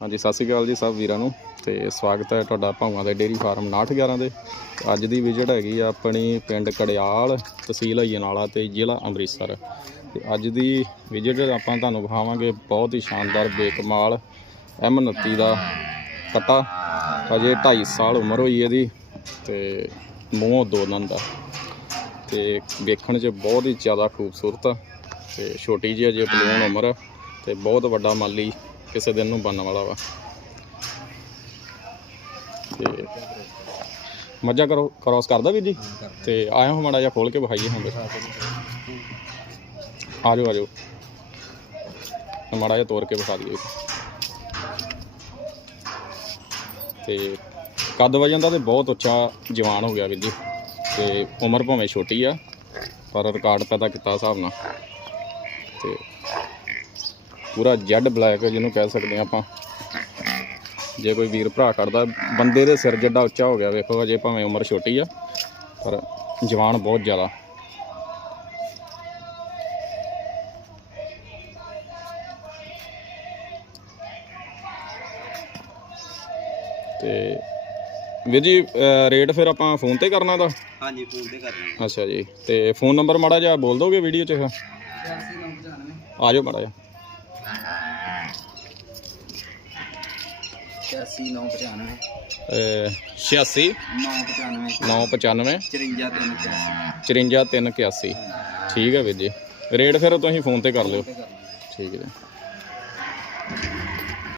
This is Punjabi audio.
ਹਾਂਜੀ, ਸਤਿ ਸ਼੍ਰੀ ਅਕਾਲ ਜੀ ਸਭ ਵੀਰਾਂ ਨੂੰ ਤੇ ਸਵਾਗਤ ਹੈ ਤੁਹਾਡਾ ਭਾਵਾਂ ਦੇ ਡੇਰੀ ਫਾਰਮ 911 ਦੇ। ਅੱਜ ਦੀ ਵਿਜ਼ਿਟ ਹੈਗੀ ਆ ਆਪਣੀ ਪਿੰਡ ਕੜਿਆਲ ਤਹਿਸੀਲ ਅਜਨਾਲਾ ਤੇ ਜ਼ਿਲ੍ਹਾ ਅੰਮ੍ਰਿਤਸਰ। ਤੇ ਅੱਜ ਦੀ ਵਿਜ਼ਿਟ ਆਪਾਂ ਤੁਹਾਨੂੰ ਵਿਖਾਵਾਂਗੇ, ਬਹੁਤ ਹੀ ਸ਼ਾਨਦਾਰ ਬੇਕਮਾਲ M29 ਦਾ ਕਟਾ। ਅਜੇ 2.5 ਸਾਲ ਉਮਰ ਹੋਈ ਇਹਦੀ ਤੇ ਮੂੰਹੋਂ ਦੋ ਦੰਦ ਆ। ਤੇ ਵੇਖਣ 'ਚ ਬਹੁਤ ਹੀ ਜ਼ਿਆਦਾ ਖੂਬਸੂਰਤ ਆ ਤੇ ਛੋਟੀ ਜਿਹੀ ਅਜੇ ਬਲੂਨ ਉਮਰ ਆ ਤੇ ਬਹੁਤ ਵੱਡਾ ਮਾਲੀ ਕਿਸੇ ਦਿਨ ਨੂੰ ਬਣਨ ਵਾਲਾ ਵਾ। ਤੇ ਮੱਝਾਂ ਕਰੋ ਕ੍ਰਾਸ ਕਰਦਾ ਵੀਰ ਜੀ? ਤੇ ਆਇਆ ਹਾਂ ਮਾੜਾ ਜਿਹਾ ਖੋਲ ਕੇ ਵਿਖਾਈਏ ਹੁਣ। ਆ ਜਾਓ ਆ ਜਾਓ ਮਾੜਾ ਜਿਹਾ ਤੋੜ ਕੇ ਵਿਖਾ ਦਈਏ। ਤੇ ਕੱਦ ਵਜਨ ਦਾ ਤੇ ਬਹੁਤ ਉੱਚਾ ਜਵਾਨ ਹੋ ਗਿਆ ਵੀਰ ਜੀ। ਤੇ ਉਮਰ ਭਾਵੇਂ ਛੋਟੀ ਆ ਪਰ ਰਿਕਾਰਡ ਪੈਦਾ ਕੀਤਾ ਹਿਸਾਬ ਨਾਲ। ਤੇ ਪੂਰਾ ਜੈਡ ਬਲੈਕ ਜਿਹਨੂੰ ਕਹਿ ਸਕਦੇ ਆ ਆਪਾਂ। ਜੇ ਕੋਈ ਵੀਰ ਭਰਾ ਕੱਢਦਾ ਬੰਦੇ ਦੇ ਸਿਰ ਜਿੱਡਾ ਉੱਚਾ ਹੋ ਗਿਆ ਵੇਖੋ ਅਜੇ ਭਾਵੇਂ ਉਮਰ ਛੋਟੀ ਆ ਪਰ ਜਵਾਨ ਬਹੁਤ ਜ਼ਿਆਦਾ। ਤੇ ਵੀਰ ਜੀ ਰੇਟ ਫਿਰ ਆਪਾਂ ਫੋਨ ਤੇ ਕਰਨਾ ਦਾ ਹਾਂਜੀ ਫੋਨ ਤੇ ਕਰ ਲਾਂਗੇ। ਅੱਛਾ ਜੀ ਤੇ ਫੋਨ ਨੰਬਰ ਮਾੜਾ ਜਿਹਾ ਬੋਲ ਦੋਗੇ ਵੀਡੀਓ 'ਚ? ਫਿਰ ਆ ਜਾਓ ਮਾੜਾ ਜਿਹਾ। 8995 ਅਹ 86 995 995 54 381 54 381 ਠੀਕ ਹੈ ਵੀਰ ਜੀ। ਰੇਟ ਫਿਰ ਤੁਸੀਂ ਫੋਨ ਤੇ ਕਰ ਲਿਓ। ਠੀਕ ਹੈ